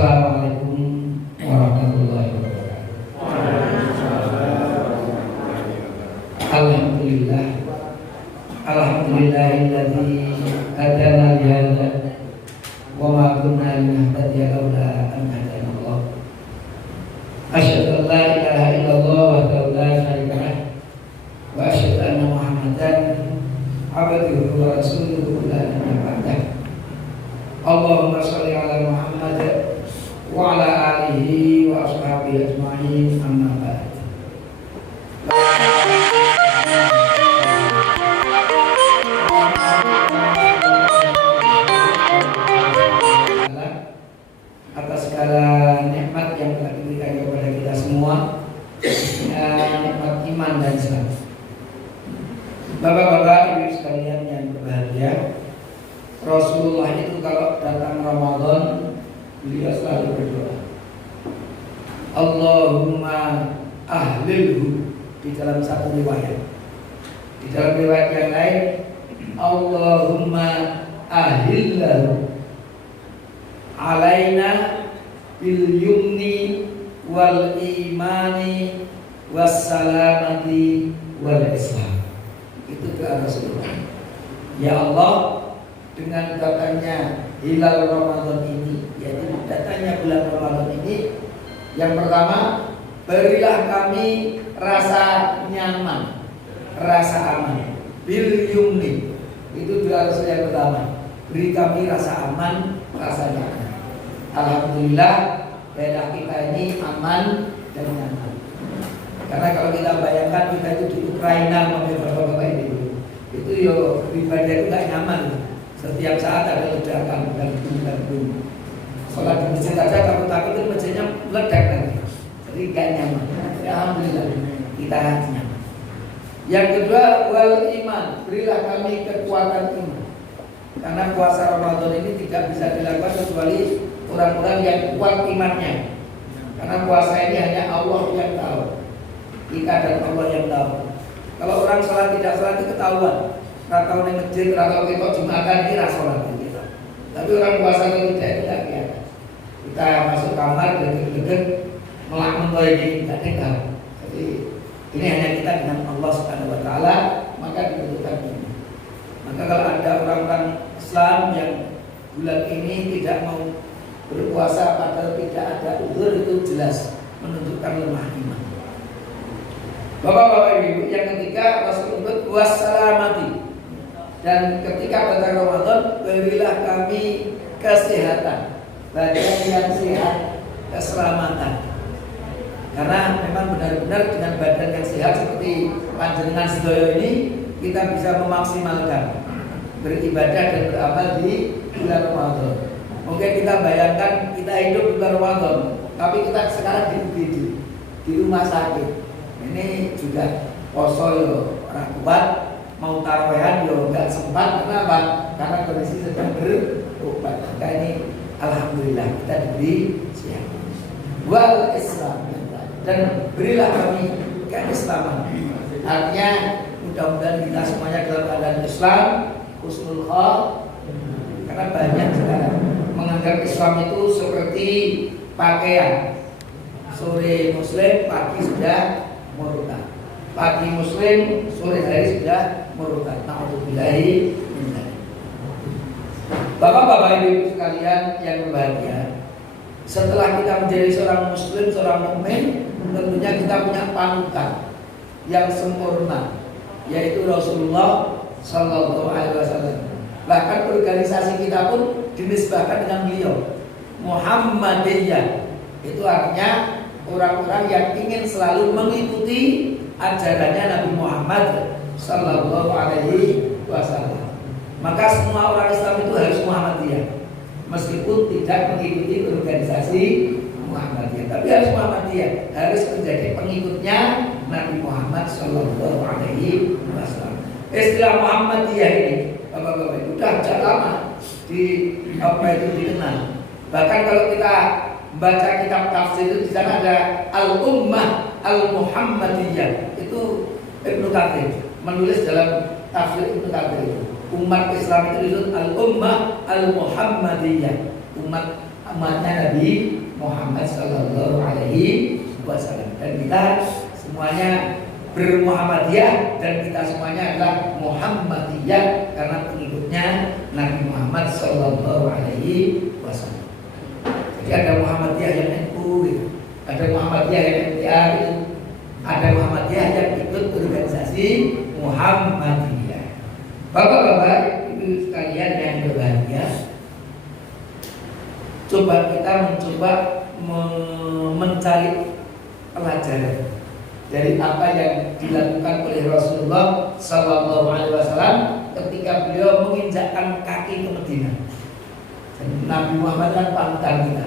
Assalamualaikum warahmatullahi wabarakatuh. Alhamdulillah, alhamdulillahilladzi hadana li hadza wa ma kunna linahtadiya laula an hadana Allah. Asyhadu an la ilaha illallah wa la syarika lah wa asyhadu anna Muhammadan abduhu wa rasuluhu la nabiyya ba'dah. Allahumma shalli ala Muhammad wa ala alihi wa ashabihi ajma'in, amma ba'd. Atas segala nikmat yang telah diberikan kepada kita semua, nikmat iman dan Islam. Bapak-bapak, ibu sekalian yang berbahagia, Rasulullah itu kalau datang Ramadan, beliau selalu berdoa, Allahumma ahlilhu, di dalam satu riwayat. Di dalam riwayat yang lain, Allahumma ahillahu alaina bil yumni wal imani wassalamati wal islam. Itu doa Rasulullah. Ya Allah, dengan datangnya hilal Ramadan ini, yaitu datangnya bulan Ramadan ini, yang pertama, berilah kami rasa nyaman, rasa aman. Bil yumni, itu doa Rasul yang pertama. Beri kami rasa aman, rasa nyaman. Alhamdulillah, daerah kita ini aman dan nyaman. Karena kalau kita bayangkan kita itu di Ukraina, bapak-bapak ini, itu yo ibadah itu nggak nyaman. Setiap saat ada ledakan dan bom. Sholat di masjid saja takut-takut itu masjidnya meledak nanti. Jadi nggak nyaman. Ya, alhamdulillah kita nyaman. Yang kedua, wal iman, berilah kami kekuatan iman. Karena puasa Ramadan ini tidak bisa dilakukan kecuali orang-orang yang kuat imannya. Karena puasa ini hanya Allah yang tahu. Kita dan Allah yang tahu. Kalau orang sholat tidak sholat itu ketahuan. Ratau di masjid, ratau kita jumatan ini rasolat kita. Tapi orang puasa itu tidak kelihatan. Kita masuk kamar deket-deket melak mentoy ini tidak tahu. Jadi ini hanya kita dengan Allah Subhanahu Wa Taala, maka dibutuhkan ini. Maka kalau ada orang-orang Islam yang bulan ini tidak mau berpuasa padahal tidak ada udzur, itu jelas menunjukkan lemah iman. Bapak-bapak ibu, yang ketiga Rasul untuk wassalamati. Dan ketika datang Ramadan, berilah kami kesehatan, badan yang sehat, keselamatan. Karena memang benar-benar dengan badan yang sehat seperti panjenengan sedoyo ini, kita bisa memaksimalkan beribadah dan beramal di bulan Ramadan. Mungkin kita bayangkan kita hidup di bulan Ramadan, tapi kita sekarang di UGD, di rumah sakit. Ini juga poso yo orang kuat, mau tarawih yo enggak sempat. Kenapa? Karena kondisi sedang berobat. Maka ini alhamdulillah kita diberi sehat. Wal Islam, dan berilah kami keislaman. Artinya mudah-mudahan kita semuanya dalam keadaan Islam, husnul khol. Karena banyak sekarang menganggap Islam itu seperti pakaian. Sore Muslim, pagi sudah murtad. Pagi Muslim, sore hari sudah murtad. Na'udzubillahi min dzalik. Bapak-bapak ibu sekalian yang berbahagia, setelah kita menjadi seorang Muslim, seorang mukmin, tentunya kita punya panutan yang sempurna, yaitu Rasulullah Sallallahu Alaihi Wasallam. Bahkan organisasi kita pun dinisbahkan dengan beliau, Muhammadiyah. Itu artinya orang-orang yang ingin selalu mengikuti ajarannya Nabi Muhammad Sallallahu Alaihi Wasallam. Maka semua orang Islam itu harus Muhammadiyah, meskipun tidak mengikuti organisasi Muhammadiyah, tapi harus Muhammadiyah, harus menjadi pengikutnya Nabi Muhammad Sallallahu Alaihi Wasallam. Istilah Muhammadiyah ini, bapak-bapak, itu sudah sejak lama di apa itu dikenal. Bahkan kalau kita baca kitab tafsir itu di sana ada Al-Ummah Al-Muhammadiyah. Itu Ibnu Katsir menulis dalam tafsir Ibnu Katsir itu. Umat Islam itu disebut Al-Ummah Al-Muhammadiyah. Umat umatnya Nabi Muhammad Sallallahu Alaihi Wasallam. Dan kita semuanya bermuhammadiyah dan kita semuanya adalah Muhammadiyah karena pengikutnya Nabi Muhammad Sallallahu Alaihi Wasallam. Jadi ada Muhammadiyah yang NU, gitu. Ada Muhammadiyah yang MTA, gitu. Ada Muhammadiyah yang ikut organisasi Muhammadiyah. Bapak-bapak, ibu sekalian yang berbahagia, coba kita mencoba mencari pelajaran dari apa yang dilakukan oleh Rasulullah Sallallahu Alaihi Wasallam ketika beliau menginjakkan kaki ke Madinah. Nabi Muhammad kan panutan kita.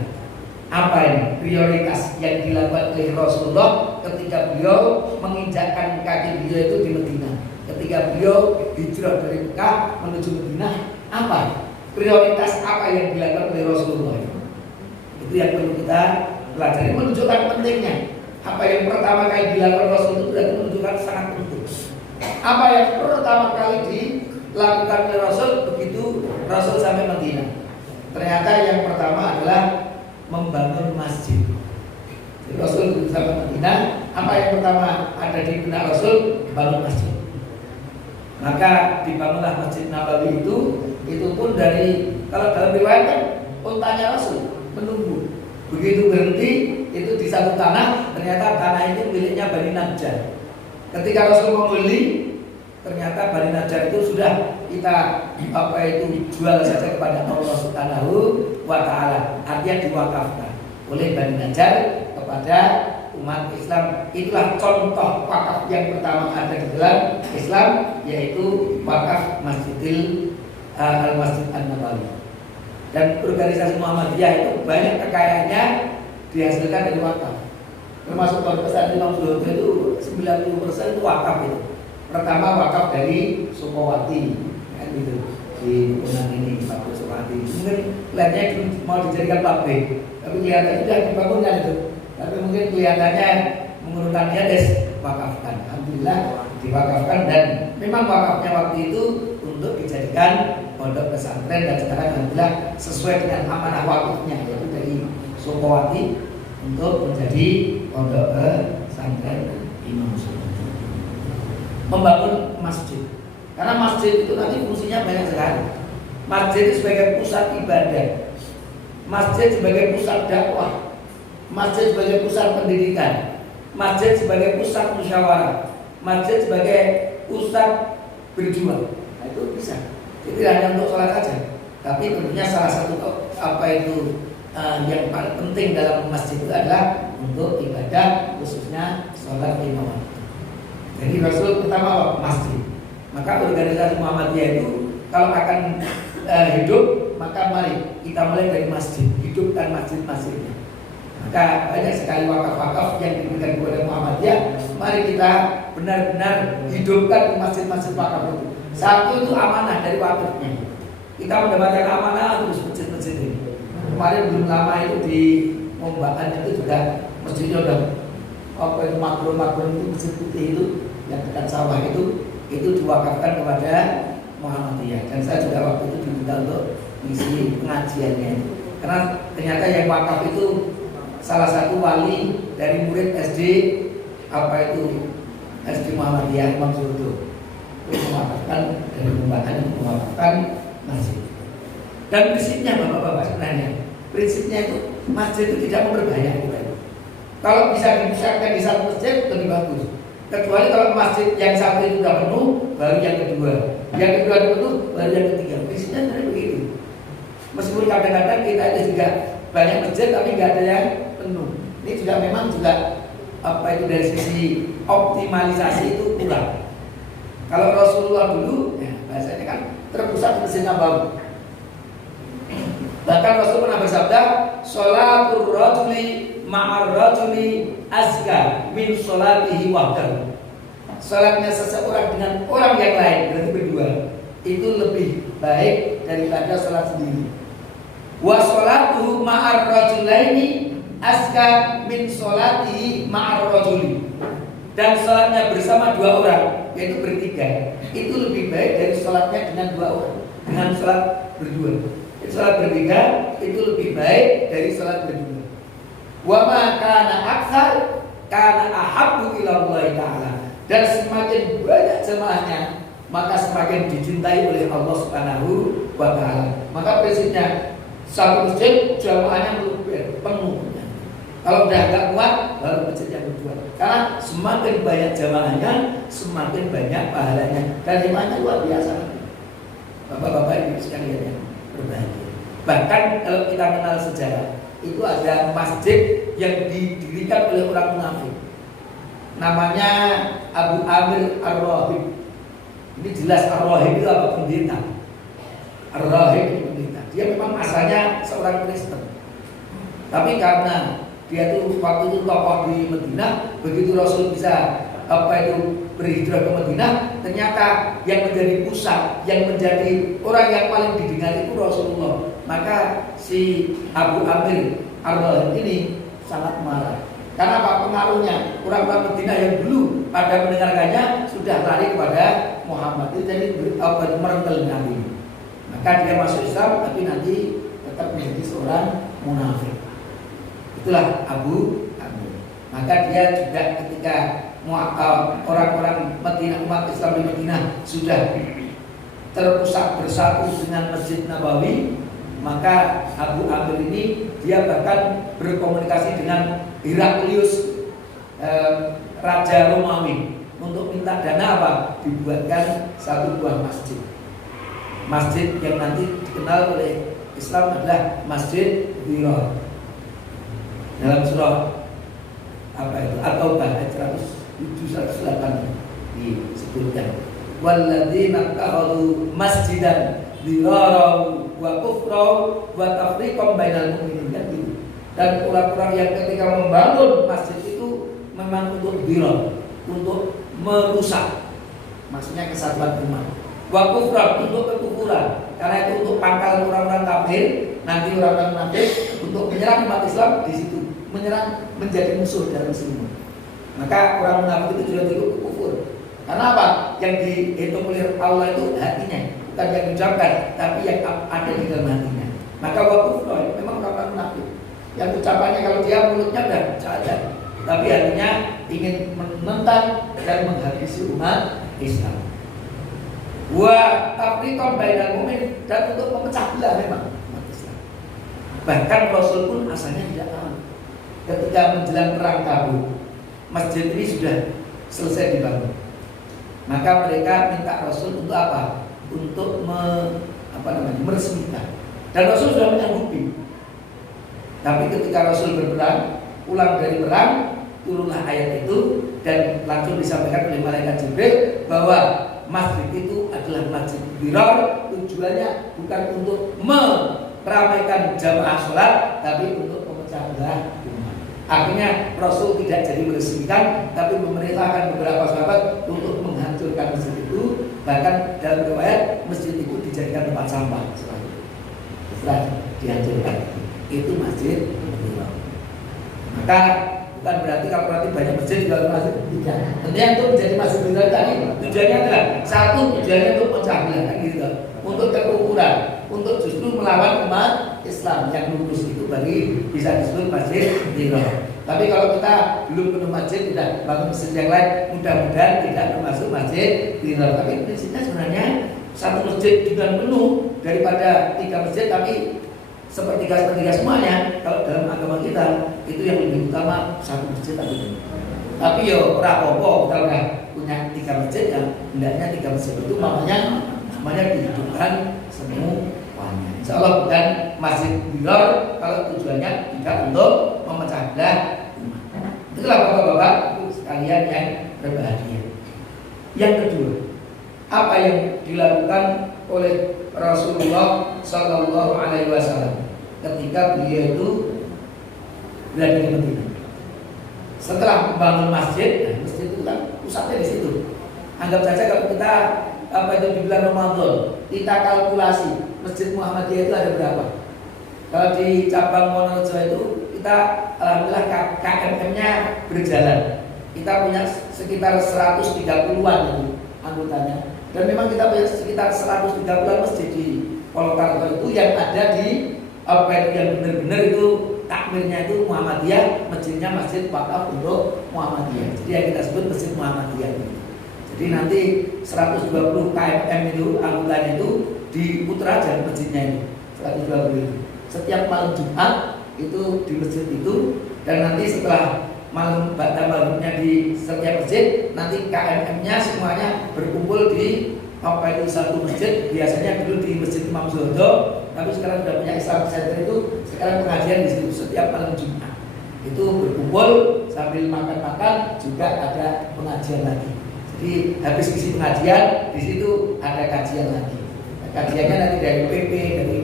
Apa ini prioritas yang dilakukan oleh Rasulullah ketika beliau menginjakkan kaki beliau itu di Madinah? Ketika beliau hijrah dari Mekah menuju Madinah, apa prioritas apa yang dilakukan oleh Rasulullah? Itu yang perlu kita pelajari, menunjukkan pentingnya. Apa yang pertama kali dilakukan Rasul itu berarti menunjukkan sangat penting. Apa yang pertama kali dilakukan oleh Rasul begitu Rasul sampai Madinah? Ternyata yang pertama adalah membangun masjid. Jadi Rasul sampai Madinah, apa yang pertama ada di benak Rasul? Bangun masjid. Maka dibangunlah Masjid Nabawi itu pun dari, kalau dalam riwayat kan untanya Rasul menunggu. Begitu berhenti itu di satu tanah, ternyata tanah itu miliknya Bani Najjar. Ketika Rasul membeli, ternyata Bani Najjar itu sudah kita jual saja kepada Allah Subhanahu wa Ta'ala. Artinya diwakafkan oleh Bani Najjar kepada umat Islam. Itulah contoh wakaf yang pertama ada di dalam Islam, yaitu wakaf Al-Masjid An-Nabawi. Dan organisasi Muhammadiyah itu banyak kekayaannya dihasilkan dari wakaf. Termasuk pesantren Imam Zuhud itu 90% itu wakaf itu. Pertama wakaf dari Sukowati, kan gitu. Di Unan ini Pak Sukowati. Mungkin kelihatannya mau dijadikan pabrik, tapi kelihatannya sudah dibangunnya itu. Tapi mungkin kelihatannya mengurutannya wakafkan. Alhamdulillah diwakafkan, dan memang wakafnya waktu itu untuk dijadikan pondok pesantren, dan sekarang alhamdulillah sesuai dengan amanah wakafnya, yaitu dari Sukowati untuk menjadi pondok pesantren Imam Zuhud. Membangun masjid, karena masjid itu nanti fungsinya banyak sekali. Masjid sebagai pusat ibadah, masjid sebagai pusat dakwah, masjid sebagai pusat pendidikan, masjid sebagai pusat musyawarah, masjid sebagai pusat berjuang. Nah, itu bisa. Jadi hanya untuk sholat saja, tapi tentunya salah satu yang paling penting dalam masjid itu adalah untuk ibadah, khususnya sholat lima waktu. Jadi Rasul pertama masjid. Maka organisasi Muhammadiyah itu kalau akan hidup, maka mari kita mulai dari masjid, hidupkan masjid-masjidnya. Maka banyak sekali wakaf-wakaf yang diberikan kepada Muhammadiyah. Mari kita benar-benar hidupkan masjid-masjid wakaf itu. Satu itu amanah dari wakafnya. Kita mendapatkan amanah terus masjid-masjid ini. Kemarin belum lama itu di Mombakan itu juga masjidnya udah makro itu masjid putih itu yang dekat sawah itu diwakafkan kepada Muhammadiyah. Dan saya juga waktu itu diminta untuk mengisi pengajiannya itu. Karena ternyata yang wakaf itu salah satu wali dari murid SD SD Muhammadiyah Imam Zuhud. Mewakafkan dari pembahasan mewakafkan masjid. Dan prinsipnya bapak-bapak sebenarnya, prinsipnya itu masjid itu tidak memperbanyak. Kalau bisa dibesarkan di satu masjid lebih bagus. Kecuali kalau masjid yang satu itu sudah penuh, baru yang kedua. Yang kedua penuh, baru yang ketiga. Prinsipnya sebenarnya begitu. Meskipun kadang-kadang kita itu juga banyak masjid tapi nggak ada yang penuh. Ini juga memang juga dari sisi optimalisasi itu kurang. Kalau Rasulullah dulu, ya, bahasanya kan terpusat di Masjid Nabawi. Bahkan Rasul pernah bersabda, "Sholatul rajuli ma'ar rajuli azka min sholatihi wahdahu." Salatnya seseorang dengan orang yang lain, berarti berdua, itu lebih baik daripada salat sendiri. Wa sholatuhu ma'ar rajulaini azka min sholatihi ma'ar rajuli. Dan salatnya bersama dua orang, yaitu bertiga, itu lebih baik dari salatnya dengan dua orang, dengan salat berdua. Jadi salat bertiga itu lebih baik dari salat berdua. Wa ma kana aktsar kana ahabbu ila Allah taala. Dan semakin banyak jemaahnya, maka semakin dicintai oleh Allah Subhanahu wa taala. Maka prinsipnya satu masjid jamaahnya penuh. Kalau udah agak kuat, baru masjid yang kedua. Karena semakin banyak jamaahnya, semakin banyak pahalanya. Dan imannya luar biasa. Bapak-bapak ibu sekalian yang berbahagia. Bahkan kalau kita kenal sejarah, itu ada masjid yang didirikan oleh orang munafik. Namanya Abu Amir Ar-Rahib. Ini jelas Ar-Rahib itu apa? Pendeta. Ar-Rahib itu pendeta. Dia memang asalnya seorang Kristen. Tapi karena dia tuh waktu itu tokoh di Madinah, begitu Rasul bisa berhijrah ke Madinah, ternyata yang menjadi pusat, yang menjadi orang yang paling didengar itu Rasulullah. Maka si Abu Amir Ar-Rahib ini sangat marah. Karena apa? Pengaruhnya orang-orang Madinah yang dulu pada mendengarkannya sudah lari kepada Muhammad. Itu jadi merentel Nabi. Maka dia masuk Islam, tapi nanti tetap menjadi seorang munafik. Itulah Abu Amir. Maka dia juga ketika orang-orang Madinah, umat Islam di Madinah sudah terpusat bersatu dengan Masjid Nabawi, maka Abu Amir ini dia bahkan berkomunikasi dengan Heraklius, Raja Romawi, untuk minta dana apa? Dibuatkan satu buah masjid. Masjid yang nanti dikenal oleh Islam adalah Masjid Dirar. Dalam surah apa itu? At-Taubah ayat 107-108 disebutkan, walladzina takhadhu masjidan dirara wa kufra wa tafriqan bainal mu'minin. Dan orang-orang yang ketika membangun masjid itu memang untuk dirar, untuk merusak, maksudnya kesatuan umat. Wa kufra untuk kekufuran, karena itu untuk pangkalan orang-orang kafir. Nanti orang-orang munafik untuk menyerang umat Islam di situ, menyerang menjadi musuh dalam Islam. Maka orang munafik itu juga ikut kufur. Karena apa? Yang dihitung oleh Allah itu hatinya, bukan yang diucapkan, tapi yang ada di dalam hatinya. Maka wakuf memang orang munafik. Yang ucapannya kalau dia mulutnya udah jahat, tapi hatinya ingin menentang dan menghabisi umat Islam. Wa tafriqan bainal mu'min, dan untuk memecah belah memang umat Islam. Bahkan Rasul pun asalnya tidak tahu. Ketika menjelang perang Tabuk, masjid ini sudah selesai dibangun. Maka mereka minta Rasul untuk apa? Untuk meresmikan. Dan Rasul sudah menyanggupi. Tapi ketika Rasul berperang, pulang dari perang, turunlah ayat itu dan langsung disampaikan oleh malaikat Jibril bahwa masjid itu adalah masjid dirar. Tujuannya bukan untuk meramaikan jamaah sholat, tapi untuk memecah belah umat. Akhirnya Rasul tidak jadi meresmikan, tapi memerintahkan beberapa sahabat untuk menghancurkan masjid itu. Bahkan dalam riwayat masjid itu dijadikan tempat sampah setelah dihancurkan. Itu masjid dirar. Maka bukan berarti kalau banyak masjid juga masjid tidak. Tentunya untuk menjadi masjid dirar tadi tujuannya adalah satu, tujuannya untuk pecah belah, gitu, untuk kekufuran, untuk justru melawan umat Islam yang lurus, itu bagi bisa disebut masjid dirar. Tapi kalau kita belum penuh masjid, tidak bangun masjid yang lain, mudah-mudahan tidak termasuk masjid dirar. Tapi prinsipnya sebenarnya satu masjid dengan penuh daripada 3 masjid tapi sepertiga semuanya. Kalau dalam agama kita itu yang lebih utama satu masjid tapi yo ora apa-apa kalau udah punya 3 masjid, yang hendaknya 3 masjid itu makanya semuanya dihidupkan semuanya. Insyaallah bukan masjid dirar kalau tujuannya tidak untuk memecah belah umat. Itulah bapak-bapak sekalian yang berbahagia. Yang kedua, apa yang dilakukan oleh Rasulullah Sallallahu Alaihi Wasallam ketika beliau itu berada di Madinah. Setelah membangun masjid, masjid itu kan pusatnya di situ. Anggap saja kalau kita di bulan Ramadan kita kalkulasi Masjid Muhammadiyah itu ada berapa. Kalau di cabang Wonorejo itu kita alhamdulillah KMM-nya berjalan. Kita punya sekitar 130-an itu anggotanya. Dan memang kita punya sekitar 130-an masjid di Polokarto itu yang ada di apa itu yang benar-benar itu takmirnya itu Muhammadiyah, masjidnya Masjid Wakaf untuk Muhammadiyah. Jadi yang kita sebut Masjid Muhammadiyah. Jadi nanti 120 km itu anggotanya itu diputar aja masjidnya itu 120 itu. Setiap malam Jumat itu di masjid itu, dan nanti setelah malam maghribnya di setiap masjid, nanti KMM-nya semuanya berkumpul di apa itu satu masjid. Biasanya dulu di Masjid Imam Zuhdo, tapi sekarang sudah punya Islam Center itu, sekarang pengajian di situ setiap malam Jumat. Itu berkumpul sambil makan-makan, juga ada pengajian lagi. Jadi habis isi pengajian di situ ada kajian lagi. Kajiannya nanti dari PP, dari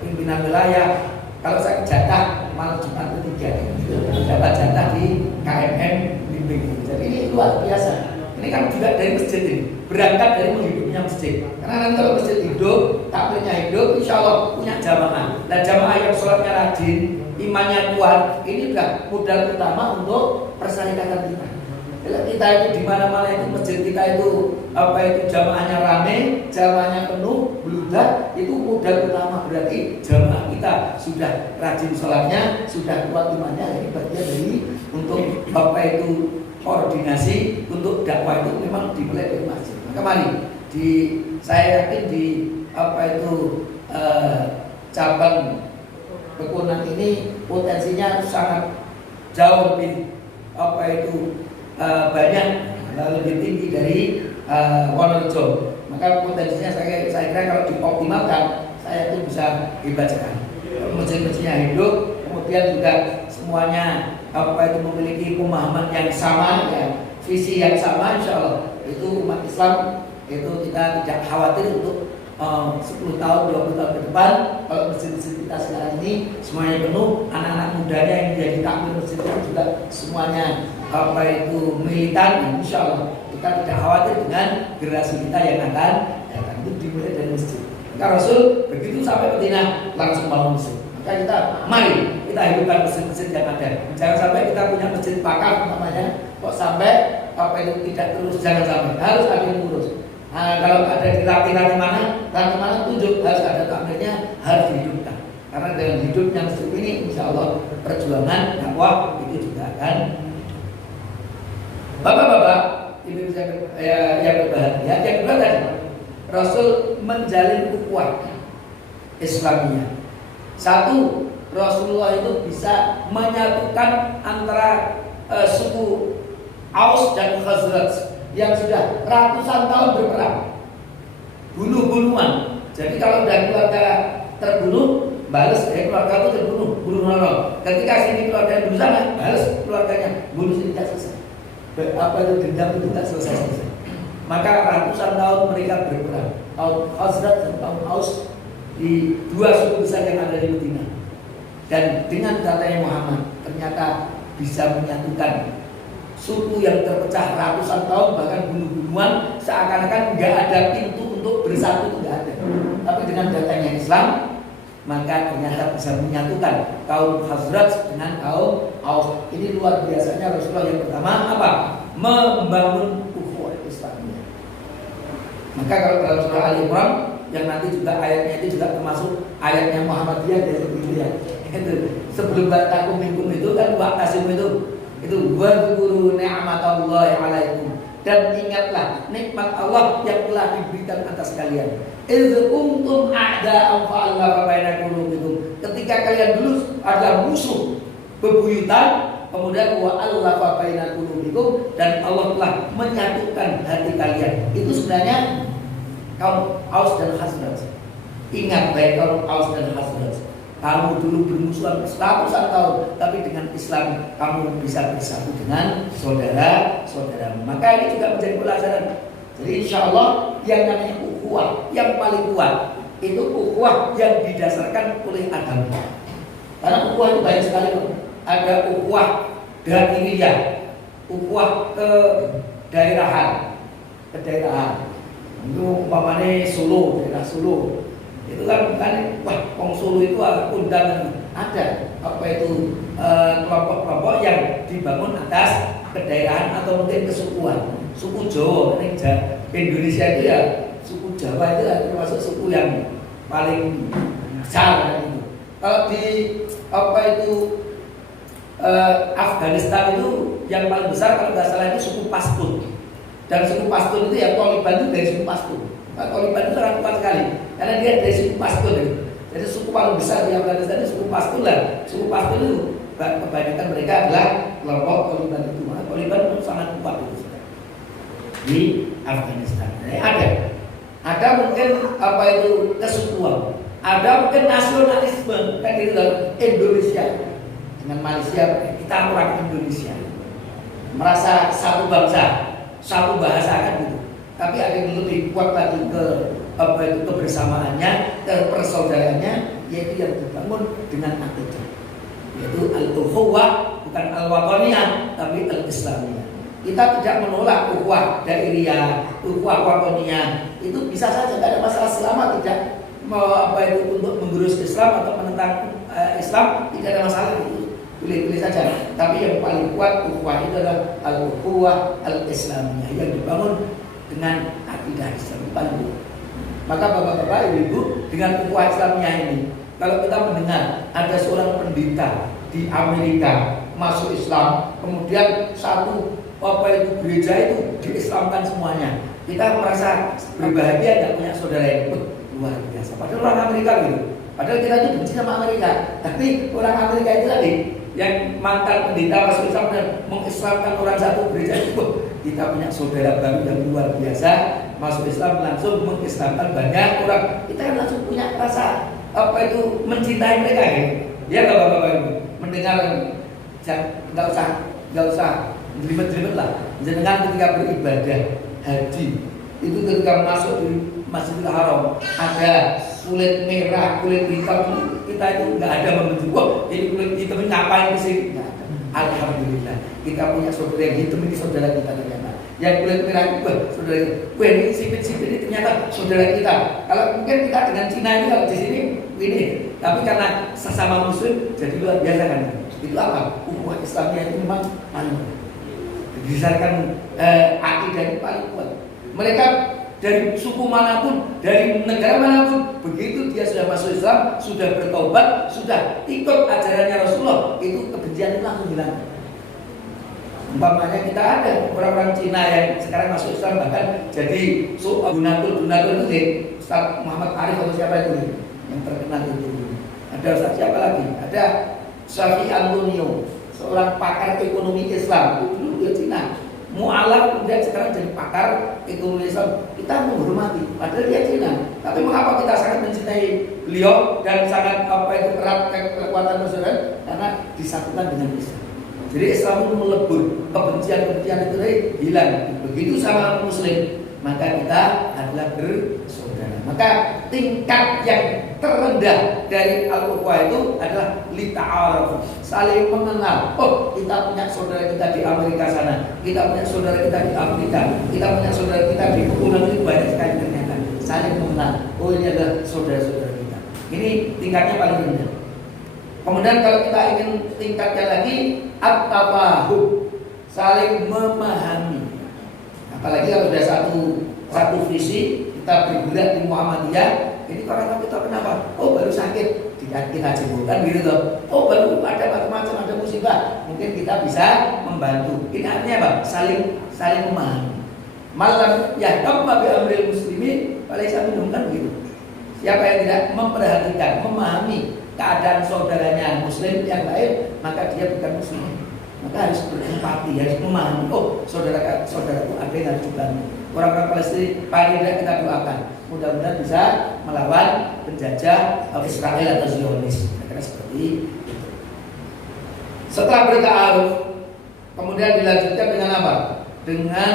pimpinan wilayah. Kalau saya jatah malam Jumat ketiga, dapat jatah di KMM bimbing. Jadi ini luar biasa. Ini kan juga dari masjid ini, berangkat dari menghidupnya masjid. Karena nanti kalau masjid hidup, takmirnya hidup, insya Allah punya jamaah. Dan jamaah yang sholatnya rajin, imannya kuat, ini udah modal utama untuk persyaratan kita. Kalau kita itu di mana-mana itu masjid kita itu apa itu jamaahnya rame, jamaahnya penuh, bludak, itu modal utama. Berarti jamaah kita sudah rajin sholatnya, sudah kuat imannya. Ini bagian dari untuk apa itu koordinasi untuk dakwah itu memang dimulai dari masjid. Maka mari saya yakin di apa itu cabang Bekunan ini potensinya sangat jauh lebih apa itu banyak, lebih tinggi dari Wonorejo. Maka potensinya saya kira kalau dioptimalkan, saya itu bisa hebat sekali. Masjid-masjidnya hidup, kemudian juga semuanya apa itu memiliki pemahaman yang sama, ya, visi yang sama, insya Allah itu umat Islam itu kita tidak khawatir untuk 10 tahun, 20 tahun ke depan kalau masjid-masjid kita sekarang ini semuanya penuh, anak-anak mudanya yang menjadi takmir masjid itu juga semuanya apa itu militan, insya Allah kita tidak khawatir dengan generasi kita yang akan datang. Itu dimulai dari masjid. Maka Rasul begitu sampai Madinah langsung bangun masjid. Maka kita mari kita hidupkan masjid-masjid yang ada. Jangan sampai kita punya masjid wakaf namanya, kok sampai apa itu tidak terus, jangan sampai, harus ada yang ngurus. Kalau ada di ranting mana tunjuk, harus ada takmirnya, harus dihidupkan. Karena dengan hidupnya masjid ini, insya Allah perjuangan dakwah itu juga akan. Bapak-bapak, ibu yang berbahagia, yang kedua tadi, Rasul menjalin ukhuwah Islamiyah. Satu, Rasulullah itu bisa menyatukan antara suku Aus dan Khazraj yang sudah ratusan tahun berperang, bunuh-bunuhan. Jadi kalau dari keluarga terbunuh, balas keluarga itu terbunuh, bunuh orang. Ketika sini keluarga yang berusaha, balas keluarganya, bunuh sini tidak selesai. Apa itu dendam itu tidak selesai. Maka ratusan tahun mereka berperang. Kaum Khazraj dan kaum Aus di dua suku besar yang ada di Madinah. Dan dengan datanya Muhammad ternyata bisa menyatukan suku yang terpecah ratusan tahun, bahkan bunuh-bunuhan, seakan-akan nggak ada pintu untuk bersatu, nggak ada. Tapi dengan datanya Islam, maka ternyata bisa menyatukan kaum Khazraj dengan kaum Aus. Ini luar biasanya Rasulullah. Yang pertama apa? Membangun ukhuwah Islamiyah. Maka kalau dalam surah Ali Imran yang nanti juga ayatnya itu juga termasuk ayatnya Muhammadiyah dari itu ya. Itu sebelum batakum minkum itu kan waqtasim itu wadhkuru ni'matallahi 'alaikum, dan ingatlah nikmat Allah yang telah diberikan atas kalian. Idz kuntum a'da'an fa'alafa baina qulubikum, ketika kalian dulu adalah musuh bebuyutan, kemudian wa'alafa baina qulubikum, dan Allah telah menyatukan hati kalian. Itu sebenarnya kaum Aus dan Khazraj. Ingat baik kaum Aus dan Khazraj, kamu dulu bermusuhan ratusan tahun, tapi dengan Islam kamu bisa bersatu dengan saudara-saudaramu. Maka ini juga menjadi pelajaran. Jadi insya Allah yang namanya ukhuwah yang paling kuat itu ukhuwah yang didasarkan oleh agama. Karena ukhuwah itu banyak sekali. Ada ukhuwah dairiyah, ukhuwah ke daerahan. Itu umpamanya Solo, daerah Solo. Itu kan wong Solo itu undangan, ada apa itu kelompok-kelompok yang dibangun atas kedaerahan atau mungkin kesukuan. Suku Jawa, Indonesia itu ya suku Jawa itu termasuk suku yang paling besar kan itu. Kalau di apa itu Afghanistan itu yang paling besar kalau nggak salah itu suku Pashtun. Dan suku Pashtun itu ya Taliban itu dari suku Pashtun. Nah, Taliban itu sangat kuat sekali karena dia dari suku Pashtun. Jadi suku paling besar di Afghanistan itu suku Pashtun lah. Suku Pashtun itu kebanyakan mereka adalah kelompok Taliban itu. Maka Taliban itu sangat kuat itu di Afghanistan. Jadi ada mungkin apa itu kesukuan, ada mungkin nasionalisme kan gitu kan. Indonesia dengan Malaysia, kita orang Indonesia merasa satu bangsa, satu bahasa kan gitu. Tapi ada yang lebih kuat lagi ke apa itu kebersamaannya, persaudaraannya, yaitu yang dibangun dengan akidah, yaitu al-ukhuwah, bukan al-wataniyah, tapi al-islamiyah. Kita tidak menolak ukhuwah dairiyah, ukhuwah wataniyah, itu bisa saja, tidak ada masalah selama tidak apa itu untuk menggerus Islam atau menentang Islam, tidak ada masalah itu. Pilih-pilih saja. Tapi yang paling kuat ukhuwah itu adalah al-ukhuwah al-islamiyah yang dibangun dengan akidah Islam paling kuat. Maka bapak-bapak, ibu-ibu, dengan ukhuwah Islamiyah ini, kalau kita mendengar ada seorang pendeta di Amerika masuk Islam, kemudian satu apa itu gereja itu diislamkan semuanya, kita merasa berbahagia nggak punya saudara yang luar biasa. Padahal orang Amerika gitu. Padahal kita itu benci sama Amerika, tapi orang Amerika itu tadi yang mantan pendeta masuk Islam dan mengislamkan orang satu gereja itu, kita punya saudara baru yang luar biasa masuk Islam langsung mengislamkan banyak orang. Kita kan langsung punya rasa apa itu mencintai mereka ya. Ya nggak bapak-bapak ibu mendengar nggak usah jelimet-jelimet lah. Jangan ketika beribadah haji itu ketika masuk di Masjidil Haram ada kulit merah, kulit hitam, kita itu nggak ada membenci. Wah, ini kulit hitam ini ngapain sih? Alhamdulillah, kita punya saudara yang hitam ini saudara kita ternyata. Yang kulit merah itu saudara kita. Wah, ini sipit-sipit ini ternyata saudara kita. Kalau mungkin kita dengan Cina ini kalau di sini ini, tapi karena sesama Muslim jadi luar biasa kan. Itu apa? Ukhuwah Islamiyah itu memang paling berdasarkan akidah itu paling kuat. Mereka dari suku manapun, dari negara manapun, begitu dia sudah masuk Islam, sudah bertobat, sudah ikut ajarannya Rasulullah, itu kebencian itu langsung hilang. Umpamanya kita ada orang-orang Cina yang sekarang masuk Islam, bahkan jadi gunatul itu deh, Ustaz Muhammad Arif atau siapa itu yang terkenal itu. Ada Ustaz siapa lagi? Ada Syafi Antonio, seorang pakar ekonomi Islam, itu dulu dia Cina. Mu'alaf kemudian sekarang jadi pakar ekonomi Islam. Kita menghormati, padahal dia Cina. Tapi mengapa kita sangat mencintai beliau dan sangat apa itu erat kekuatan persaudaraan? Karena disatukan dengan Islam. Jadi Islam itu melebur, kebencian-kebencian itu hilang. Begitu sama Muslim, maka kita adalah bersaudara. Maka tingkat yang terendah dari al-ukhuwah itu adalah lita'aruf, saling mengenal. Oh, kita punya saudara kita di Amerika sana, kita punya saudara kita di Afrika, kita punya saudara kita di pegunungan itu banyak sekali ternyata. Saling mengenal. Oh, ini adalah saudara-saudara kita. Ini tingkatnya paling rendah. Kemudian kalau kita ingin tingkatnya lagi, at-tafahum, saling memahami. Apalagi kalau sudah satu visi, kita bergerak di Muhammadiyah. Ini karena kita kenapa? Oh, baru sakit, kita jemputkan gitu loh. Oh, baru ada macam-macam, ada musibah, mungkin kita bisa membantu. Ini artinya apa? Saling memahami. Malam ya kamu bi amril muslimin, paling minum kan gitu. Siapa yang tidak memperhatikan, memahami keadaan saudaranya Muslim yang lain, maka dia bukan Muslim. Maka harus berempati, harus memahami. Oh, saudaraku ada yang harus dibantu. Orang-orang Palestina paling tidak kita doakan, mudah-mudahan bisa melawan penjajah Israel atau Zionis. Karena seperti itu. Setelah berta'aruf, kemudian dilanjutkan dengan apa? Dengan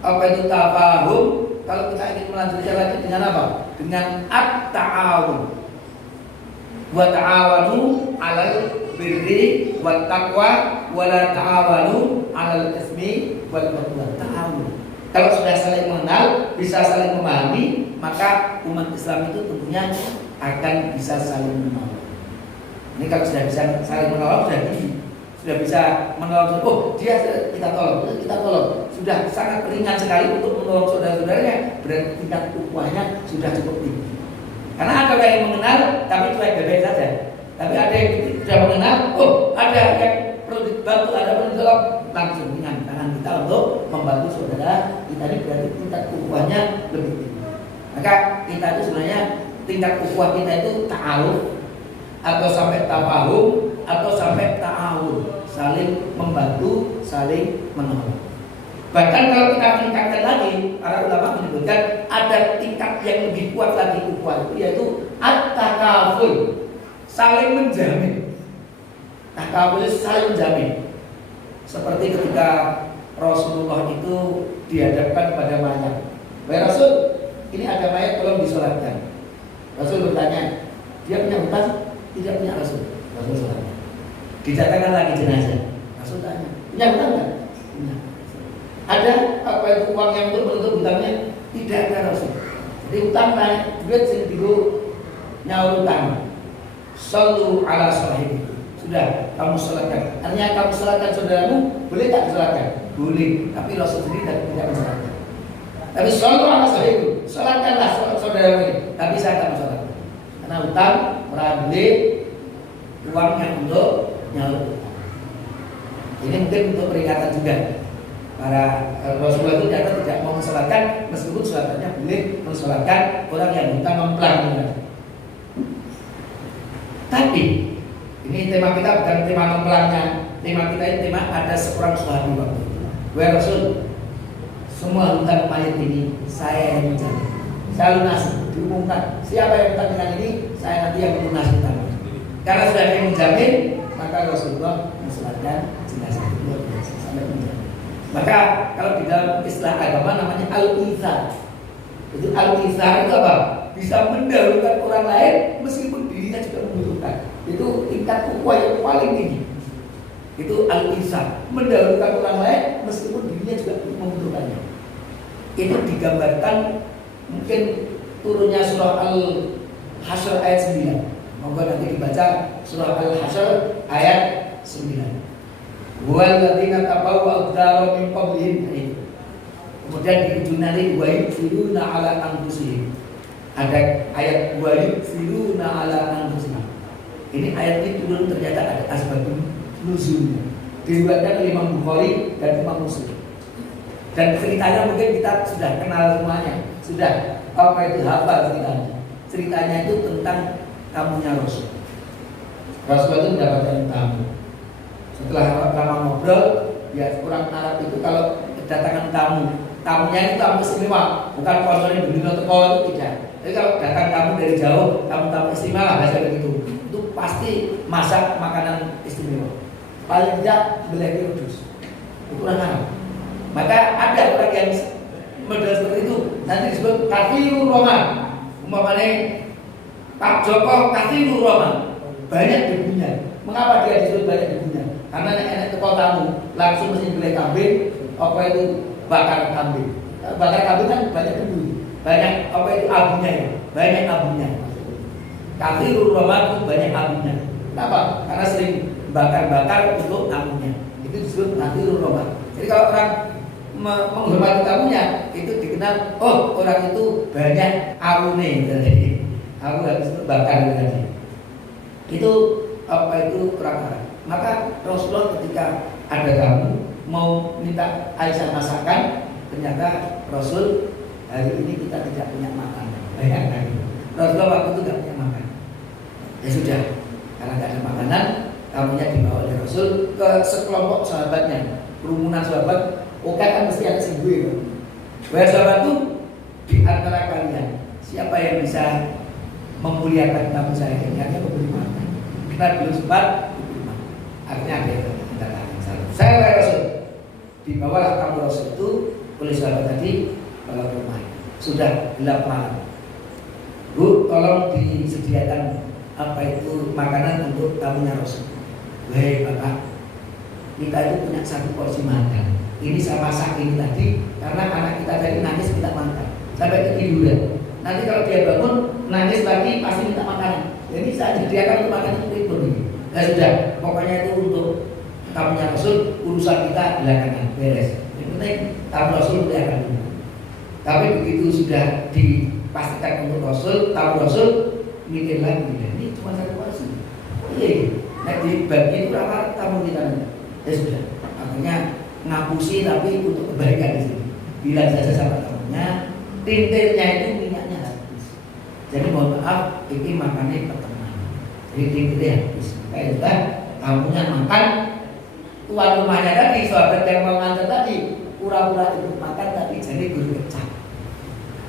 apa itu tafahum. Kalau kita ingin melanjutkan lagi dengan apa? Dengan at-ta'awun. Wa ta'awanu 'alal birri wat taqwa wa la ta'awanu 'alal ismi wal 'udwan. Ta'awun. Kalau sudah saling mengenal, bisa saling memahami, maka umat Islam itu tentunya akan bisa saling menolong. Ini kalau sudah bisa saling menolong, sudah bisa menolong. Oh, dia kita tolong. Sudah sangat ringan sekali untuk menolong saudara-saudaranya. Berarti tingkat ukhuwahnya sudah cukup tinggi. Karena ada orang yang mengenal tapi cuek bebek saja. Tapi ada yang tidak mengenal, oh ada yang perlu dibantu, ada perlu ditolong, langsung dengan tangan kita untuk membantu saudara kita. Ini berarti tingkat ukhuwahnya lebih tinggi. Maka kita itu sebenarnya tingkat ukhuwah kita itu ta'aruf atau sampai tafahum atau sampai ta'awun, saling membantu, saling menolong. Bahkan kalau kita meningkatkan lagi, para ulama menyebutkan ada tingkat yang lebih kuat lagi ukhuwah itu, yaitu at-takaful, saling menjamin. Takaful saling menjamin. Seperti ketika Rasulullah itu dihadapkan pada mayat. Wahai Rasul, ini ada mayat, tolong disolatkan. Rasul bertanya, dia punya hutang? Tidak punya. Rasul solatkan. Didatangkan lagi jenazah. Rasul tanya, punya hutang enggak? Punya. Ada apa itu uang yang untuk menutup hutangnya? Tidak ada Rasul. Jadi hutang naik, duit sing digo nyaur hutang. Sallu ala sahibi. Sudah, kamu salatkan. Artinya kamu salatkan saudaramu, boleh tak disalatkan? Boleh, tapi Rasul sendiri tidak mensalatkan. Tapi sallu ala sahibi, salatkanlah saudaramu ini, tapi saya tak mensalatkan. Karena hutang merambli uang yang untuk nyaur hutang. Ini mungkin untuk peringatan juga. Para Rasulullah itu ternyata tidak mau mensalatkan, meskipun salatannya boleh mensalatkan orang yang hutang mempelai. Tapi ini tema kita bukan tema mempelainya, tema kita ini tema ada seorang sahabat waktu itu. Wahai Rasul, semua hutang mayat ini saya yang menjamin, saya lunasi, diumumkan. Siapa yang hutang dengan ini, saya nanti yang melunasi hutang. Karena sudah ada yang menjamin, maka Rasulullah mensalatkan jenazah luar biasa sampai menjamin. Maka kalau di dalam istilah agama namanya al-ithar. Itu al-ithar itu apa? Bisa mendahulukan orang lain meskipun dirinya juga membutuhkan. Itu tingkat ukhuwah yang paling tinggi. Itu al-ithar, mendahulukan orang lain meskipun dirinya juga membutuhkannya. Itu digambarkan mungkin turunnya surah Al-Hasyr ayat 9. Monggo nanti dibaca surah Al-Hasyr ayat 9. Walladzina tabawwa'u ad-dara min qablihim. Kemudian di ujung nanti wa yusiruna ala anfusihim. Ada ayat wa yusiruna ala anfusihim. Ini ayat ini turun ternyata ada asbabun nuzulnya. Diriwayatkan oleh Imam Bukhari dan Imam Muslim. Dan ceritanya mungkin kita sudah kenal semuanya. Sudah apa itu hafal ceritanya. Ceritanya itu tentang tamunya Rasul. Rasul itu mendapatkan tamu. Setelah lama ngobrol, ya orang Arab itu kalau kedatangan tamunya itu tamu istimewa, bukan konsolnya begitu teko itu tidak. Jadi kalau datang tamu dari jauh, tamu istimewa lah bahasa begitu. Itu pasti masak makanan istimewa. Paling tidak beleh kudus. Itu orang Arab. Maka ada orang yang model seperti itu, nanti disebut kathirur Roma. Umpamanya Pak Joko kathirur Roma, banyak debunya. Mengapa dia disebut banyak debunya? Karena enak teko tamu, langsung mesti beli kambing, apa itu bakar kambing. Bakar kambing kan banyak debu, banyak apa itu abunya ya, banyak abunya. Kathirur Roma itu banyak abunya. Kenapa? Karena sering bakar-bakar untuk tamunya. Itu disebut kathirur Roma. Jadi kalau orang menghormati tamunya, itu dikenal, oh orang itu banyak arune. Jadi aku harus bakar tadi. Itu apa itu orang Arab. Maka Rasulullah ketika ada tamu mau minta Aisyah masakan, ternyata Rasul hari ini kita tidak punya makanan. Bayangkan, Rasulullah waktu itu tidak punya makan. Ya sudah, karena tidak ada makanan, tamunya dibawa oleh Rasul ke sekelompok sahabatnya, kerumunan sahabat. Oke kan mesti ada singgung. Wahai sahabat itu, di antara kalian siapa yang bisa memuliakan tamu saya? Hanya memberi makan. Kita belum sempat. Akhirnya ada yang minta saya wahai Rasul, dibawalah tamu Rasul itu oleh sahabat tadi ke rumah. Sudah gelap malam. Bu, tolong disediakan apa itu makanan untuk tamunya Rasul. Wahai Bapak, kita itu punya satu porsi makan. Ini saya masak ini tadi karena anak kita tadi nangis minta makan sampai ketiduran. Nanti kalau dia bangun nangis lagi pasti minta makanan. Jadi saya sediakan untuk makanan itu ini. Ya sudah, pokoknya itu untuk tamunya Rasul, urusan kita belakangan beres. Yang penting tamu Rasul belakangan dulu. Tapi begitu sudah di dipastikan untuk Rasul, tahu Rasul, mikir lagi. Ini cuma satu porsi. Iya, nek dibagi itu apa tamu kita. Ya sudah, artinya ngapusi tapi untuk kebaikan di sini. Bilang saja sama tamunya, tintirnya itu minyaknya habis. Jadi mohon maaf, ini makannya pertemuan. Jadi tintirnya habis. Kayak juga tamunya makan, tuan rumahnya tadi, sahabat yang mau ngantar tadi, pura-pura ikut makan tapi jadi guru kecap.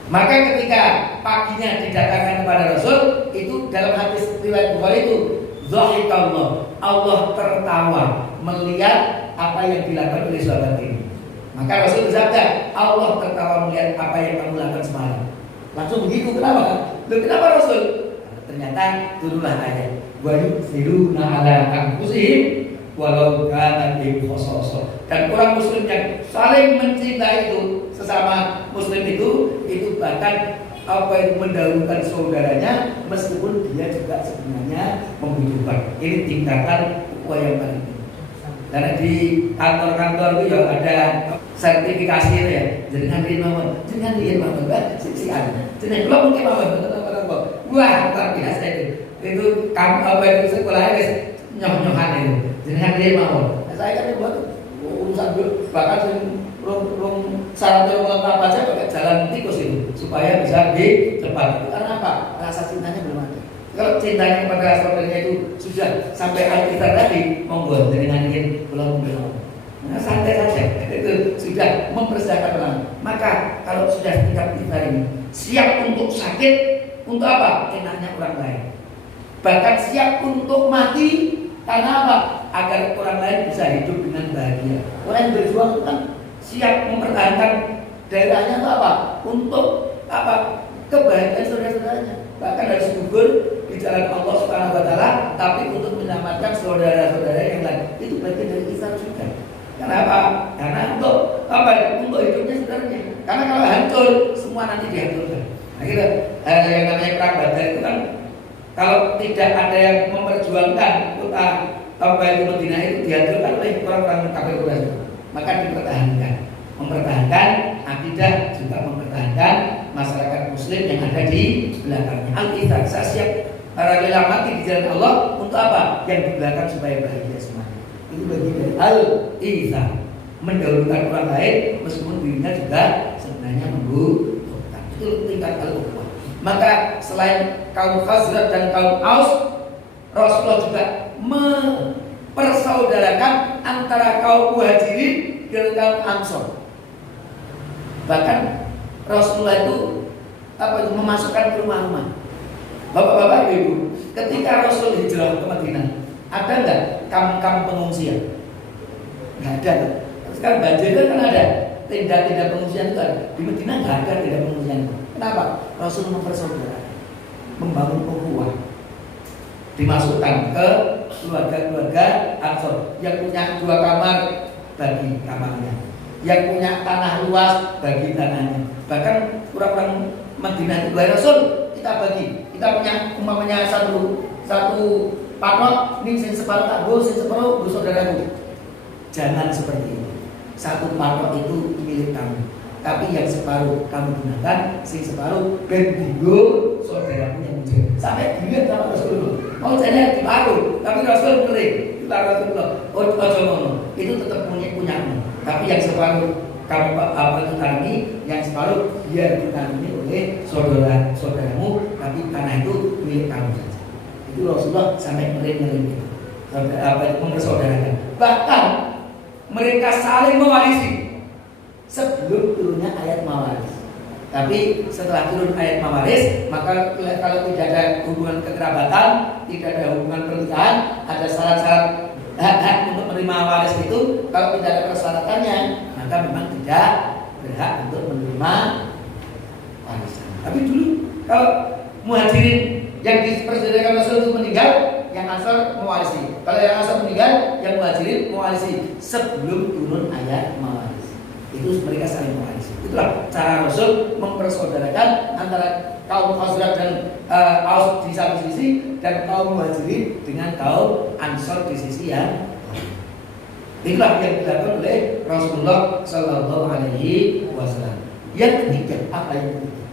Maka ketika paginya didatangkan kepada Rasul, itu dalam hadis riwayat Bukhari itu, zahikallah, Allah tertawa melihat apa yang dilakukan oleh sahabat ini. Maka Rasul bersabda, Allah tertawa melihat apa yang kamu lakukan semalam. Langsung begitu, kenapa? Loh, kenapa Rasul? Ternyata turunlah ayat, wa yusiruna ala anfusihim walau kana bihim khasasah. Dan orang muslim yang saling mencintai itu, sesama muslim itu bahkan apa yang mendahulukan saudaranya meskipun dia juga sebenarnya membutuhkan. Ini tingkatan ukhuwah yang paling tinggi. Karena di kantor-kantor itu ya ada sertifikasi itu ya. Jangan riyen mawon, jangan belum mungkin mawon. Wah, luar biasa itu. Itu kamu apa itu sekolah wis nyoh-nyohan itu. Jangan riyen mawon. Saya kan buat urusan bahkan rum syarat apa aja pakai jalan tikus itu supaya bisa cepat. Karena apa? Rasa cintanya belum ada. Kalau cintanya kepada saudaranya itu sudah sampai Al-Qisar tadi, monggo dengan ingin pulang pulang. Nah, santai saja. Itu sudah mempersiapkan pelan. Maka kalau sudah tingkat kita ini siap untuk sakit, untuk apa? Enaknya orang lain. Bahkan siap untuk mati karena apa? Agar orang lain bisa hidup dengan bahagia. Orang yang berjuang itu kan siap mempertahankan daerahnya itu apa? Untuk apa? Kebahagiaan saudara-saudaranya. Bahkan harus gugur di jalan Allah Subhanahu wa taala, tapi untuk menyelamatkan saudara-saudara yang lain. Itu bagian dari Islam juga. Kenapa? Karena untuk apa? Untuk hidupnya saudaranya. Karena kalau hancur, semua nanti dihancurkan. Nah, gitu. Yang namanya perang Badar itu kan kalau tidak ada yang memperjuangkan kota apa itu Madinah itu dihancurkan oleh orang-orang kafir Quraisy. Maka mempertahankan akidah, juga mempertahankan masyarakat muslim yang ada di belakangnya. Al-Qisar, saya siap rela mati di jalan Allah untuk apa? Yang di belakang supaya bahagia semuanya. Itu bagian dari Al-Qisar, mendahulukan orang lain meskipun dirinya juga sebenarnya membutuhkan. Itu tingkat al-ukhuwah. Maka selain kaum Khazraj dan kaum Aus, Rasulullah juga mempersaudarakan antara kaum Muhajirin dengan kaum Ansor. Bahkan Rasulullah itu memasukkan ke rumah-rumah. Bapak-bapak, ibu, ketika Rasul hijrah ke Madinah, ada nggak kamp-kamp pengungsian? Nggak ada. Sekarang banjir kan ada, tenda-tenda pengungsian itu ada. Di Madinah nggak ada tenda pengungsian. Kenapa? Rasul mempersaudarakan, membangun ukhuwah, dimasukkan ke keluarga-keluarga Ansor yang punya 2 kamar bagi kamarnya, yang punya tanah luas bagi tanahnya. Bahkan orang-orang Madinah itu, Rasul kita bagi, kita punya umpamanya satu patok, ini sing separuh takbo, sing separuh saudaraku. Jangan seperti itu. Satu patok itu milik kamu, tapi yang separuh kamu gunakan, sing separuh ben digo saudaramu yang muncul. Sampai dilihat sama Rasulullah. Mau jadi diparuh, tapi Rasul ngeri. Kita Rasulullah, itu tetap punyamu. Tapi yang separuh kamu tanami, yang separuh biar ditanami oleh saudaramu, tapi tanah itu milik kamu saja. Itu Rasulullah sampai ngeri-ngeri itu. Mempersaudarakan. Bahkan mereka saling mewarisi sebelum turunnya ayat mawaris. Tapi setelah turun ayat mawaris, maka kalau tidak ada hubungan kekerabatan, tidak ada hubungan pernikahan, ada syarat-syarat hak untuk menerima waris itu, kalau tidak ada persyaratannya, maka memang tidak berhak untuk menerima warisan. Tapi dulu kalau Muhajirin yang dipersaudarakan Rasul itu meninggal, yang Ansor mewarisi. Kalau yang Ansor meninggal, yang Muhajirin mewarisi sebelum turun ayat mawaris. Itu mereka saling mewarisi. Itulah cara Rasul mempersaudarakan antara kaum Khazraj dan Aus di satu sisi, dan kaum Muhajirin dengan kaum Ansor di sisi yang lain. Itulah yang dilakukan oleh Rasulullah Sallallahu Alaihi Wasallam. Yang ketiga, apa yang ketiga?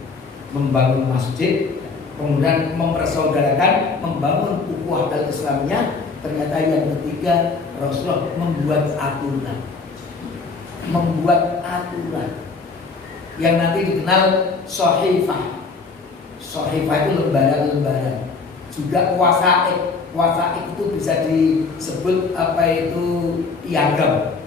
membangun masjid, kemudian mempersaudarakan, membangun ukhuwah al-Islamiyah. Ternyata yang ketiga, Rasulullah membuat aturan yang nanti dikenal Shahifah. Shahifah itu lembaran-lembaran. Juga wasaik itu bisa disebut apa itu piagam,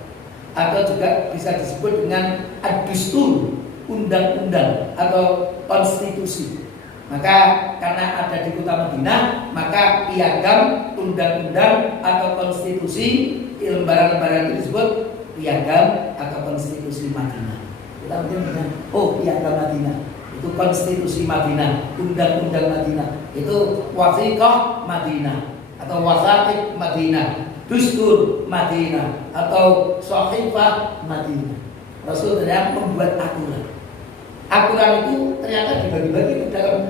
atau juga bisa disebut dengan ad-dustur, undang-undang atau konstitusi. Maka karena ada di kota Madinah, maka piagam, undang-undang atau konstitusi, lembaran-lembaran itu disebut piagam atau konstitusi Madinah. Kita mungkin dengan piagam Madinah, itu konstitusi Madinah, undang-undang Madinah, itu wathiqah Madinah atau wasaik Madinah, dustur Madinah atau shahifah Madinah. Rasul ternyata membuat aturan. Aturan itu ternyata dibagi-bagi dalam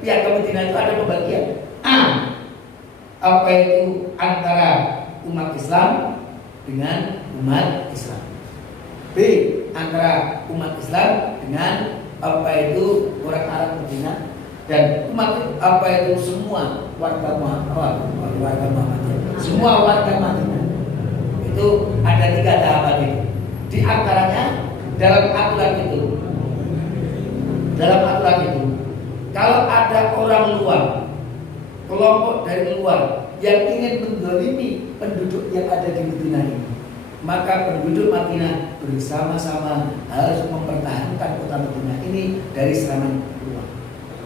piagam Madinah itu ada pembagian. Apa itu antara umat Islam dengan umat Islam. B, antara umat Islam dengan apa itu orang Arab Madinah, dan umat apa itu semua warga Muhammadiyah. Semua warga Madinah. Itu ada 3 tahapan itu. Di antaranya dalam aturan itu, kalau ada orang luar, kelompok dari luar yang ingin mendolimi penduduk yang ada di Madinah ini, maka penduduk Madinah bersama-sama harus mempertahankan kota Madinah ini dari serangan luar.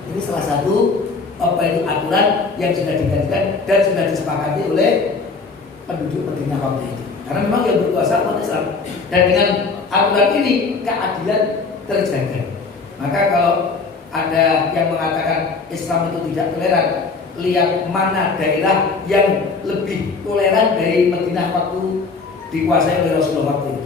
Ini salah satu apa itu aturan yang sudah digariskan dan sudah disepakati oleh penduduk Madinah waktu itu. Karena memang yang berkuasa umat Islam, dan dengan aturan ini keadilan terjaga. Maka kalau ada yang mengatakan Islam itu tidak toleran, lihat mana daerah yang lebih toleran dari Madinah waktu dikuasai oleh Rasulullah waktu itu.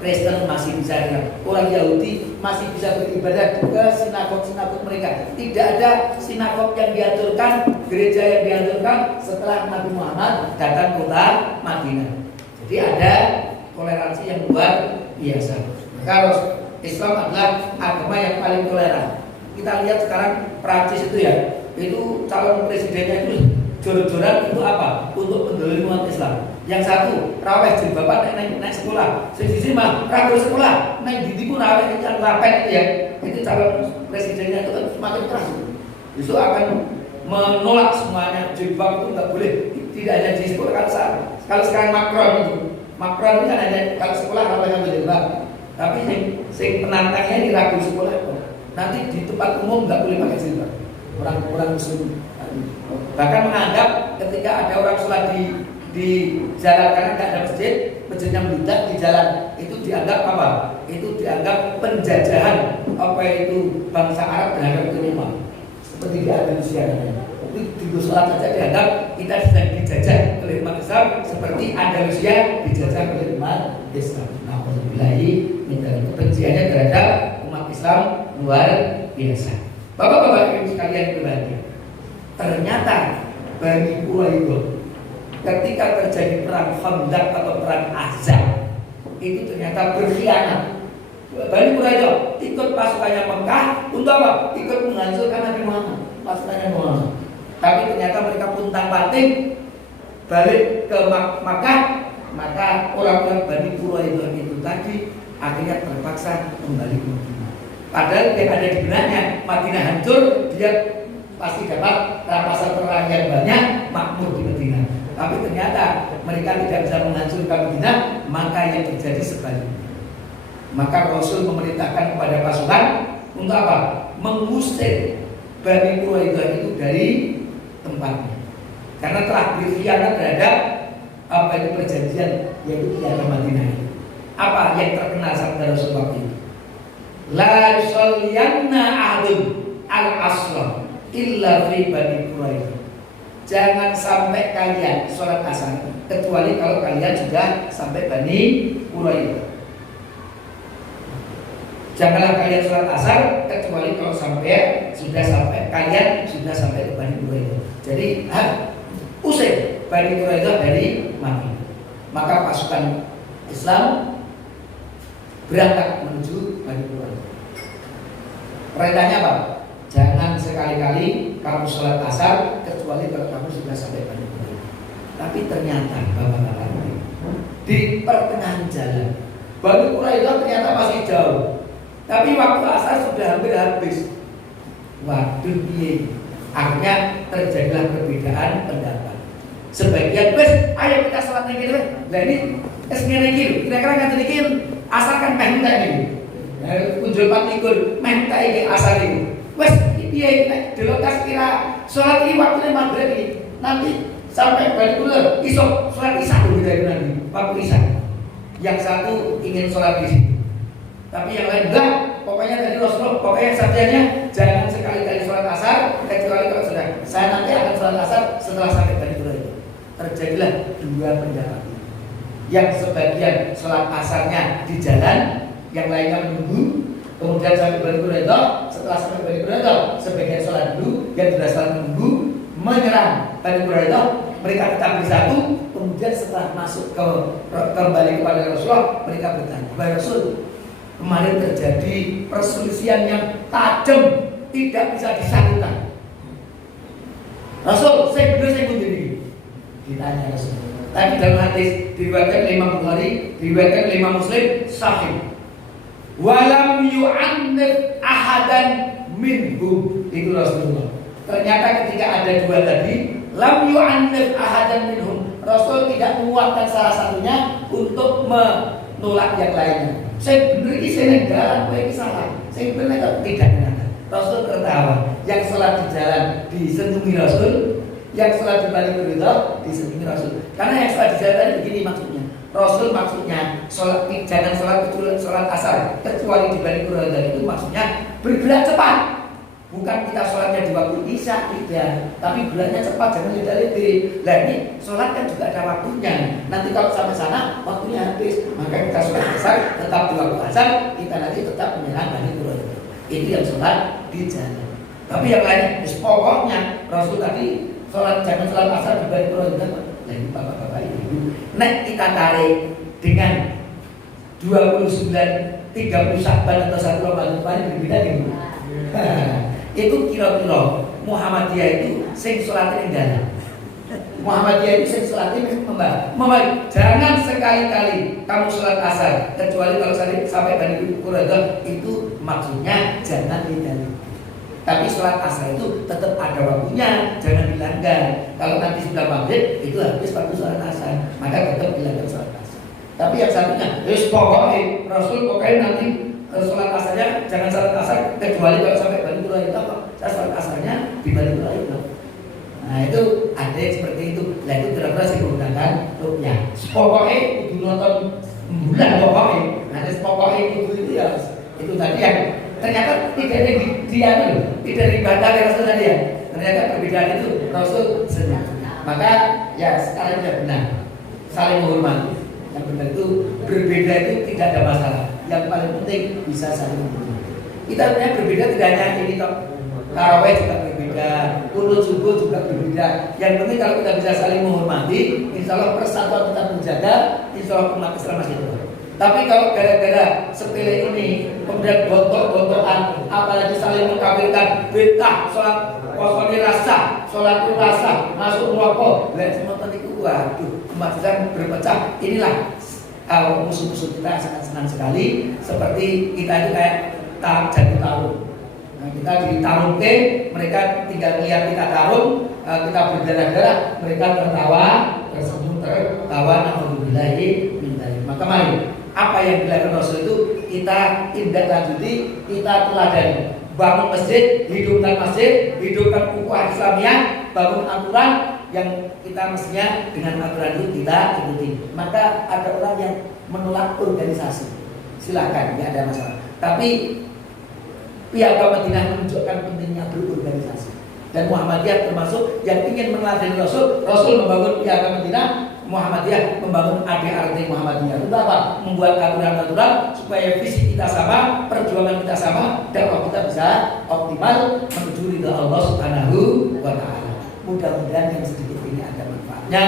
Kristen masih bisa dengar, orang Yahudi masih bisa beribadah ke sinagog-sinagog mereka. Tidak ada sinagog yang dihancurkan, gereja yang dihancurkan setelah Nabi Muhammad datang kota Madinah. Jadi ada toleransi yang luar biasa. Maka Islam adalah agama yang paling toleran. Kita lihat sekarang Prancis itu ya, itu calon presidennya itu jor-joran itu apa? Untuk mendolimi umat Islam. Yang satu raweh jilbaban naik sekolah, sisi mah ragu sekolah, naik di pun raweh itu yang lapen itu ya. Itu calon presidennya itu kan semakin keras. Itu akan menolak semuanya, jilbab itu nggak boleh, tidak hanya di sekolah. Kalau sekarang Macron ini kan hanya kalau sekolah raweh yang jilbab. Tapi sing penantangnya diragu sekolah, nanti di tempat umum nggak boleh pakai jilbab. Orang Muslim bahkan menganggap ketika ada orang sholat di jalan karena nggak ada masjidnya meludak di jalan, itu dianggap apa? Itu dianggap penjajahan apa itu bangsa Arab terhadap umat. Seperti di Indonesia, itu di sholat saja dianggap kita sedang dijajah oleh umat Islam, seperti Andalusia dijajah oleh umat Islam. Nah, minta kebenciannya terhadap umat Islam luar biasa. Bapak-bapak ibu sekalian berbahagia, ternyata Bani Quraidah ketika terjadi perang Khandaq atau perang Ahzab itu ternyata berkhianat. Bani Quraidah ikut pasukannya Mekah untuk apa? Ikut menghancurkan Nabi Muhammad, pasukannya Muhammad. Tapi ternyata mereka puntang-panting balik ke Makkah. Maka orang-orang Bani Quraidah itu tadi akhirnya terpaksa kembali ke Madinah. Padahal yang ada di benaknya Madinah hancur, dia pasti dapat rampasan perang yang banyak, makmur di Madinah. Tapi ternyata mereka tidak bisa menghancurkan Madinah, maka yang terjadi sebaliknya. Maka Rasul memerintahkan kepada pasukan untuk apa? Mengusir Bani Quraidah itu dari tempatnya, karena telah berkhianat terhadap apa itu perjanjian, yaitu piagam Madinah. Apa yang terkenal sabda Rasulullah itu? La yusalliyanna ahadun al-asr illa fi Bani Quraidah. Jangan sampai kalian sholat asar kecuali kalau kalian sudah sampai Bani Quraidah. Janganlah kalian sholat asar kecuali kalau kalian sudah sampai ke Bani Quraidah. Jadi usir Bani Quraidah dari Madinah. Maka pasukan Islam berangkat menuju Bani Quraidah. Perintahnya apa? Jangan sekali-kali kamu sholat asar kecuali kalau kamu sudah sampai Bani Quraidah. Tapi ternyata bapak-bapak di pertengahan jalan Bani Quraidah ternyata masih jauh. Tapi waktu asar sudah hampir habis. Waduh, akhirnya terjadilah perbedaan pendapat. Sebagian ayo kita sholat lagi deh. Nah ini ngene iki kira-kira ngaten iki asar kan meh entek iki. Kunjul 24 meh entek iki asar iki. Wes piye nek delokas kira sholat iki waktune maghrib iki. Nanti sampai Bani Quraidah iso sholat isya dulu dari nanti waktu isya. Yang satu ingin sholat di situ, tapi yang lain enggak. Pokoknya dari Rasulullah, pokoknya sabdanya jangan sekali-kali sholat asar kecuali kalau sudah saya nanti akan sholat asar setelah sampai Bani Quraidah. Terjadilah dua pendapat. Yang sebagian sholat asarnya di jalan, yang lainnya menunggu. Kemudian sampai Bani Quraidah, setelah sampai Bani Quraidah, sebagian sholat dulu, yang sudah sholat menunggu, menyerang Bani Quraidah. Mereka tetap bersatu. Kemudian setelah masuk kembali kepada Rasulullah, mereka bertanya, "Wahai Rasul, kemarin terjadi perselisihan yang tajam, tidak bisa disatukan. Rasul, saya benar saya kunjungi." Ditanya Rasul. Tapi dalam hadis diriwayatkan oleh Imam Bukhari, diriwayatkan oleh Imam Muslim, sahih. Walam yu'annif ahadan minhum. Itu Rasulullah. Ternyata ketika ada dua tadi, lam yu'annif ahadan minhum. Rasul tidak menguatkan salah satunya untuk menolak yang lainnya. Saya benar ini saya jalan, saya salah. Saya benar tidak benar. Rasul tertawa. Yang sholat di jalan disentuhi Rasul, yang sholat di Bani Quraidah disentuhi Rasul. Karena yang sholat di jalan tadi begini maksudnya. Rasul maksudnya sholat jangan sholat asar kecuali di Bani Quraidah itu maksudnya bergerak cepat. Bukan kita sholatnya di waktu isya tidak, tapi geraknya cepat, jangan leda-lede. Lah ini sholat kan juga ada waktunya. Nanti kalau sampai sana waktunya habis, maka kita sholat asar tetap di waktu asar, kita nanti tetap menyerang Bani Quraidah. Itu yang sholat di jalan. Tapi yang lain, pokoknya Rasul tadi sholat jangan sholat asar di Bani Quraidah. Nah ini bapak-bapak ibu. Nek kita tarik dengan 29, 30 Sya'ban atau 1 Ramadan berbeda gitu. Itu kira-kira Muhammadiyah itu sing sholat ning dalan. Muhammadiyah itu sing sholat ning membalik. Jangan sekali-kali kamu sholat asar kecuali kalau sampai Bani Quraidah, itu maksudnya jangan dilanggar. Tapi sholat asar itu tetap ada waktunya, jangan dilanggar. Kalau nanti sudah maghrib itu habis waktu sholat asar, maka tetap dilanggar sholat asar. Tapi yang satunya, pokoknya Rasul pokoknya nanti sholat asarnya jangan sholat asar kecuali kalau sampai Bani Quraidah, saya sholat asarnya di Bani Quraidah. Nah itu ada yang seperti itu. Nah itu kira-kira saya menggunakan rukyah. Pokoknya itu nonton bulan pokoknya. Nah pokoknya itu ya itu tadi yang ternyata tidak ada tidak dibantah oleh Rasul tadi ya. Ternyata perbedaan itu Rasul senang. Maka ya sekarang sudah benar saling menghormati. Yang benar itu berbeda itu tidak ada masalah. Yang paling penting bisa saling menghormati. Kita sebenarnya berbeda tidak hanya ini kok. Tarawih juga berbeda, qunut subuh juga berbeda. Yang penting kalau kita bisa saling menghormati, insya Allah persatuan kita menjaga, insya Allah umat Islam masih hidup. Tapi kalau gara-gara sepele ini, kemudian gontok-gontokan, apalagi saling mengkafirkan, bid'ah, sholat kosoni rasa, sholat rasa, masuk rokok, lihat semua itu, waduh, umat Islam berpecah. Inilah kalau musuh-musuh kita sangat senang sekali, seperti kita itu kayak jadi tarung. Nah, kita ditarungke, mereka tinggal lihat kita tarung, kita berdarah-darah, mereka tertawa, tersenyum, tertawa, alhamdulillahi min dzalik. Maka mari, apa yang dilakukan Rasul itu kita tindak lanjuti, kita teladani. Bangun masjid, hidupkan ukhuwah Islamiyah, bangun aturan yang kita mestinya dengan aturan itu kita ikuti. Maka ada orang yang menolak organisasi, silakan, tidak ada masalah. Tapi Piagam Madinah menunjukkan pentingnya berorganisasi. Dan Muhammadiyah termasuk yang ingin meneladani Rasul. Rasul membangun Piagam Madinah, Muhammadiyah membangun ADRT Muhammadiyah. Untuk apa? Membuat aturan-aturan supaya visi kita sama, perjuangan kita sama, dakwah kita bisa optimal menuju ridha Allah Subhanahu wa taala. Mudah-mudahan yang sedikit ini ada manfaatnya,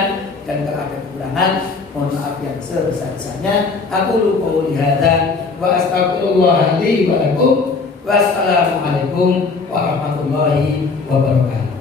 dan kalau ada kekurangan mohon maaf yang sebesar-besarnya. Aku qouli hadza wa astaghfirullah li wa lakum. Wassalamualaikum warahmatullahi wabarakatuh.